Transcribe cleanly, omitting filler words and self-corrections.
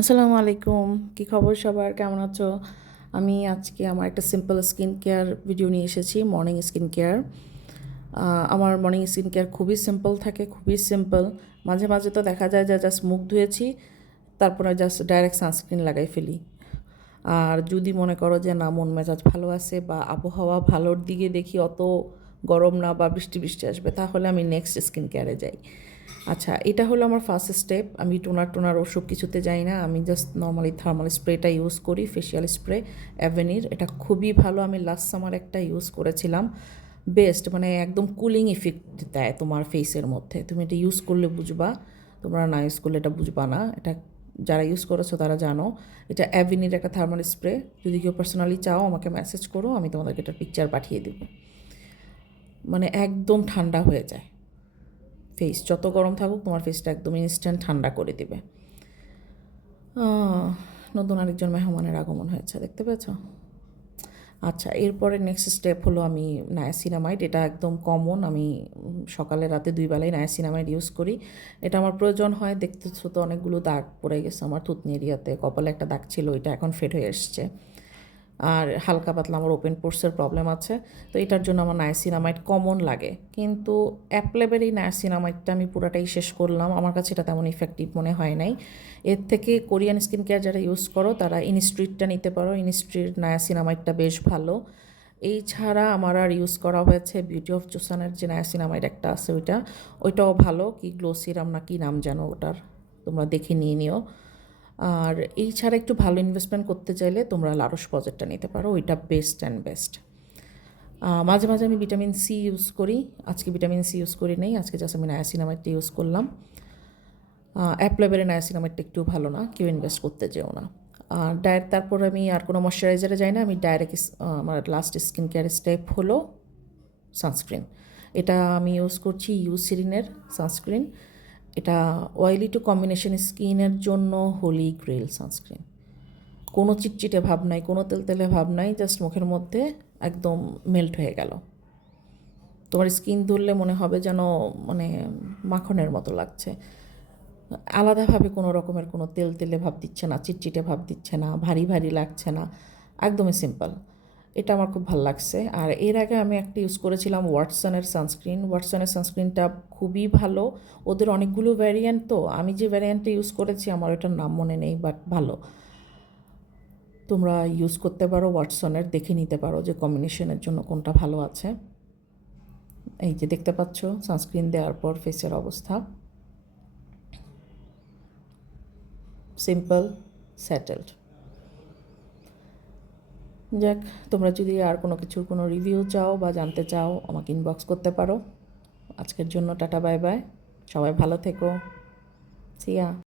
আসসালামু আলাইকুম। কী খবর সবার? কেমন আছো? আমি আজকে আমার একটা সিম্পল স্কিন কেয়ার ভিডিও নিয়ে এসেছি, মর্নিং স্কিন কেয়ার। আমার মর্নিং স্কিন কেয়ার খুবই সিম্পল থাকে, খুবই সিম্পল। মাঝে মাঝে তো দেখা যায় যে জাস্ট মুখ ধুয়েছি, তারপরে জাস্ট ডাইরেক্ট সানস্ক্রিন লাগাই ফেলি। আর যদি মনে করো যে না, মন মেজাজ ভালো আছে বা আবহাওয়া ভালোর দিকে দেখি, অত গরম না বা বৃষ্টি বৃষ্টি আসবে, তাহলে আমি নেক্সট স্কিন কেয়ারে যাই। আচ্ছা, এটা হলো আমার ফার্স্ট স্টেপ। আমি টোনার ওসব কিছুতে যাই না, আমি জাস্ট নর্মালি থার্মাল স্প্রেটা ইউজ করি, ফেশিয়াল স্প্রে অ্যাভেনির। এটা খুবই ভালো, আমি লাস্ট সামার একটা ইউজ করেছিলাম। বেস্ট, মানে একদম কুলিং ইফেক্ট দেয় তোমার ফেসের মধ্যে। তুমি এটা ইউজ করলে বুঝবা, তোমরা না ইউজ করলে এটা বুঝবা না। এটা যারা ইউজ করেছো তারা জানো। এটা অ্যাভেনির একটা থার্মাল স্প্রে। যদি কেউ পার্সোনালি চাও আমাকে মেসেজ করো, আমি তোমাদেরকে এটার পিকচার পাঠিয়ে দেবো। মানে একদম ঠান্ডা হয়ে যায় ফেস, যত গরম থাকুক তোমার ফেসটা একদম ইনস্ট্যান্ট ঠান্ডা করে দিবে। নতুন আরেকজন মেহমানের আগমন হয়েছে, দেখতে পেয়েছ? আচ্ছা, এরপরে নেক্সট স্টেপ হলো আমি নায়াসিনামাইড। এটা একদম কমন, আমি সকালে রাতে দুই বেলায় নায়াসিনামাইড ইউজ করি। এটা আমার প্রয়োজন হয়। দেখতেছো তো অনেকগুলো দাগ পড়ে গেছে আমার থুতনি এরিয়াতে, কপালে একটা দাগ ছিল, এটা এখন ফেড হয়ে এসছে। আর হালকা পাতলা আমার ওপেন পোর্সের প্রবলেম আছে, তো এটার জন্য আমার নায়াসিনামাইড কমন লাগে। কিন্তু অ্যাপ্লেবের এই নায়াসিনামাইডটা আমি পুরাটাই শেষ করলাম, আমার কাছে এটা তেমন ইফেক্টিভ মনে হয় নাই। এর থেকে কোরিয়ান স্কিন কেয়ার যারা ইউজ করো তারা ইনস্ট্রিটটা নিতে পারো, ইনস্ট্রিট নায়াসিনামাইডটা বেশ ভালো। এই ছাড়া আমার আর ইউজ করা হয়েছে বিউটি অফ জোসানের যে নায়াসিনামাইড একটা আছে, ওইটাও ভালো, কি গ্লো সিরাম না কি নাম যেন ওটার, তোমরা দেখে নিয়ে নিও। আর এই ছাড়া একটু ভালো ইনভেস্টমেন্ট করতে চাইলে তোমরা লারোশ পজেটটা নিতে পারো, ওইটা বেস্ট অ্যান্ড বেস্ট। মাঝে মাঝে আমি ভিটামিন সি ইউজ করি, আজকে ভিটামিন সি ইউজ করি নেই, আজকে জাস্ট আমি নায়াসিনামাইডটা ইউজ করলাম। অ্যাপ্লেবের নায়াসিনামাইডটা একটু ভালো না, কেউ ইনভেস্ট করতে যেও না। আর ডায়েট, তারপর আমি আর কোনো ময়শ্চারাইজারে যাই না, আমি ডাইরেক্ট আমার লাস্ট স্কিন কেয়ার স্টেপ হলো সানস্ক্রিন। এটা আমি ইউজ করছি ইউসিরিনের সানস্ক্রিন। এটা অয়েলি টু কম্বিনেশন স্কিনের জন্য হোলি গ্রেল সানস্ক্রিন। কোনো চিটচিটে ভাব নাই, কোনো তেলতেলে ভাব নাই, জাস্ট মুখের মধ্যে একদম মেল্ট হয়ে গেল। তোমার স্কিন ধরলে মনে হবে যেন মানে মাখনের মতো লাগছে। আলাদাভাবে কোনো রকমের কোনো তেলতেলে ভাব দিচ্ছে না, চিটচিটে ভাব দিচ্ছে না, ভারী ভারী লাগছে না, একদমই সিম্পল। এটা আমার খুব ভালো লাগছে। আর এর আগে আমি একটা ইউজ করেছিলাম ওয়াটসনের সানস্ক্রিন। ওয়াটসনের সানস্ক্রিনটা খুবই ভালো। ওদের অনেকগুলো ভ্যারিয়েন্ট, তো আমি যে ভ্যারিয়েন্টটা ইউজ করেছি আমার ওটার নাম মনে নেই, বাট ভালো। তোমরা ইউজ করতে পারো ওয়াটসনের, দেখে নিতে পারো যে কম্বিনেশনের জন্য কোনটা ভালো আছে। এই যে দেখতে পাচ্ছ সানস্ক্রিন দেওয়ার পর ফেসের অবস্থা, সিম্পল, সেটেলড। যাক, তোমরা যদি আর কোনো কিছুর কোনো রিভিউ চাও বা জানতে চাও আমাকে ইনবক্স করতে পারো। আজকের জন্য টাটা, বাই বাই, সবাই ভালো থেকো, সিয়া।